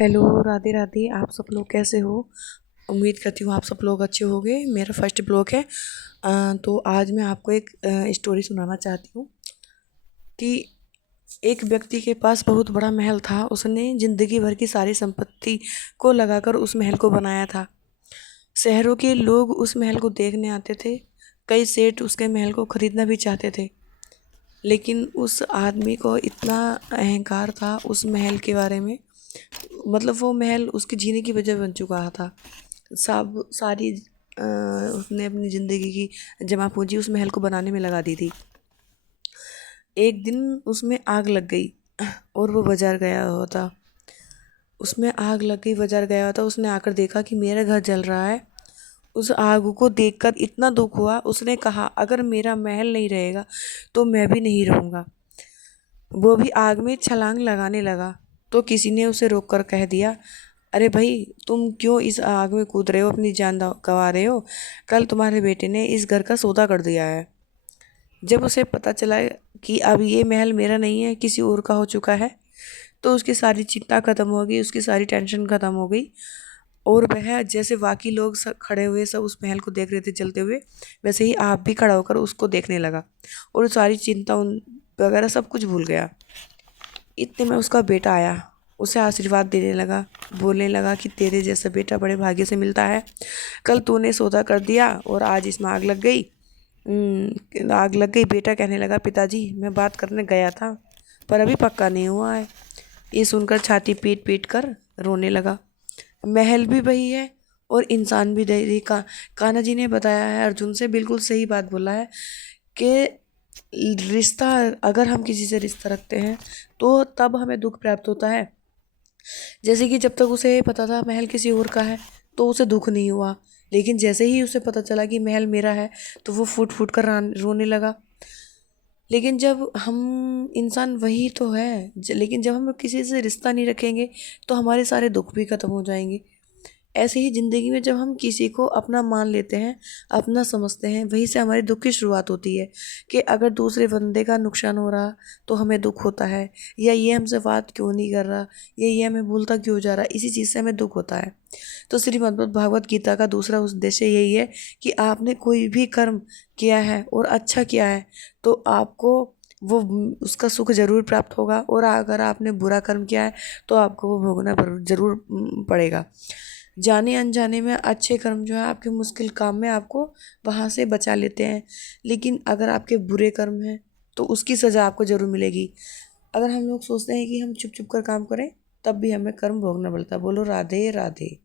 Hello, Radhe Radhe. आप सब लोग कैसे हो? उम्मीद करती हूँ आप सब लोग अच्छे होंगे। मेरा फर्स्ट ब्लॉग है। तो आज मैं आपको एक स्टोरी सुनाना चाहती हूँ कि एक व्यक्ति के पास बहुत बड़ा महल था। उसने ज़िंदगी भर की सारी संपत्ति को लगाकर उस महल को बनाया था। शहरों के लोग उस महल को देखने आते थे। कई सेठ उसके महल को खरीदना भी चाहते थे, लेकिन उस आदमी को इतना अहंकार था उस महल के बारे में। मतलब वो महल उसके जीने की वजह बन चुका था। सब सारी उसने अपनी ज़िंदगी की जमा पूंजी उस महल को बनाने में लगा दी थी। एक दिन उसमें आग लग गई और वो बाजार गया हुआ था। उसमें आग लग गई, बाजार गया हुआ था। उसने आकर देखा कि मेरा घर जल रहा है। उस आग को देखकर इतना दुख हुआ, उसने कहा अगर मेरा महल नहीं रहेगा तो मैं भी नहीं रहूँगा। वो भी आग में छलांग लगाने लगा तो किसी ने उसे रोककर कह दिया, अरे भाई, तुम क्यों इस आग में कूद रहे हो, अपनी जान गंवा रहे हो? कल तुम्हारे बेटे ने इस घर का सौदा कर दिया है। जब उसे पता चला कि अब ये महल मेरा नहीं है, किसी और का हो चुका है, तो उसकी सारी चिंता खत्म हो गई, उसकी सारी टेंशन खत्म हो गई। और वह जैसे बाकी लोग सब खड़े हुए सब उस महल को देख रहे थे जलते हुए, वैसे ही आप भी खड़ा होकर उसको देखने लगा और सारी चिंता उन वगैरह सब कुछ भूल गया। इतने में उसका बेटा आया, उसे आशीर्वाद देने लगा, बोलने लगा कि तेरे जैसा बेटा बड़े भाग्य से मिलता है। कल तूने सौदा कर दिया और आज इसमें आग लग गई। आग लग गई। बेटा कहने लगा, पिताजी मैं बात करने गया था पर अभी पक्का नहीं हुआ है। ये सुनकर छाती पीट पीट कर रोने लगा। महल भी वही है और इंसान भी वही का। कान्हा जी ने बताया है अर्जुन से, बिल्कुल सही बात बोला है कि रिश्ता, अगर हम किसी से रिश्ता रखते हैं तो तब हमें दुख प्राप्त होता है। जैसे कि जब तक उसे पता था महल किसी और का है तो उसे दुख नहीं हुआ, लेकिन जैसे ही उसे पता चला कि महल मेरा है तो वो फूट फूट कर रोने लगा। लेकिन जब हम इंसान वही तो है, लेकिन जब हम किसी से रिश्ता नहीं रखेंगे तो हमारे सारे दुख भी खत्म हो जाएंगे। ऐसे ही ज़िंदगी में जब हम किसी को अपना मान लेते हैं, अपना समझते हैं, वहीं से हमारे दुख की शुरुआत होती है कि अगर दूसरे बंदे का नुकसान हो रहा तो हमें दुख होता है, या ये हमसे बात क्यों नहीं कर रहा, या ये हमें भूलता क्यों जा रहा, इसी चीज़ से हमें दुख होता है। तो श्रीमद् भागवत गीता का दूसरा उद्देश्य यही है कि आपने कोई भी कर्म किया है और अच्छा किया है तो आपको वो उसका सुख जरूर प्राप्त होगा, और अगर आपने बुरा कर्म किया है तो आपको वो भोगना जरूर पड़ेगा। जाने अनजाने में अच्छे कर्म जो है आपके मुश्किल काम में आपको वहाँ से बचा लेते हैं, लेकिन अगर आपके बुरे कर्म हैं तो उसकी सज़ा आपको ज़रूर मिलेगी। अगर हम लोग सोचते हैं कि हम चुप चुप कर काम करें, तब भी हमें कर्म भोगना पड़ता है। बोलो राधे राधे।